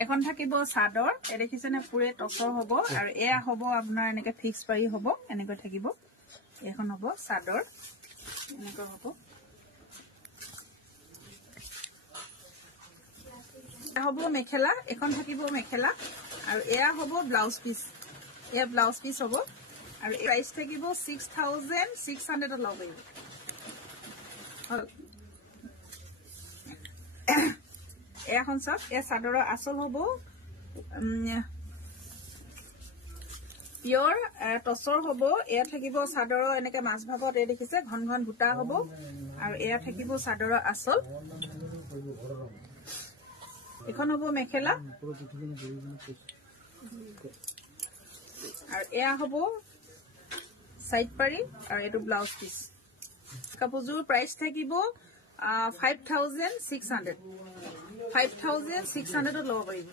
এখন থাকিব চাদৰ এ দেখিছেনে পুৰে টচৰ হ'ব আৰু এয়া হ'ব আপোনাৰ এনেকে ফিক্স পাৰি হ'ব এনেকৈ থাকিব এখন হ'ব চাদৰ এনেকৈ হ'ব হ'ব মেখেলা এখন থাকিব মেখেলা আৰু এয়া হ'ব ব্লাউজ পিস এয়া ব্লাউজ পিস হ'ব আৰু প্ৰাইস থাকিব 6600 লব পাৰিব এখন চাওক এয়া চাদৰৰ আচল হ'ব পিয়ৰ টচৰ হ'ব এয়া থাকিব চাদৰৰ এনেকে মাছ ভাগত এ দেখিছে ঘন ঘন বুটা হ'ব আৰু এয়া থাকিব চাদৰৰ আচল এখন হ'ব মেখেলা আৰু এয়া হ'ব সাইড পাৰি আৰু এটো ব্লাউজ পিস কাপোৰযোৰ প্ৰাইস থাকিব 5600 লব পাৰিব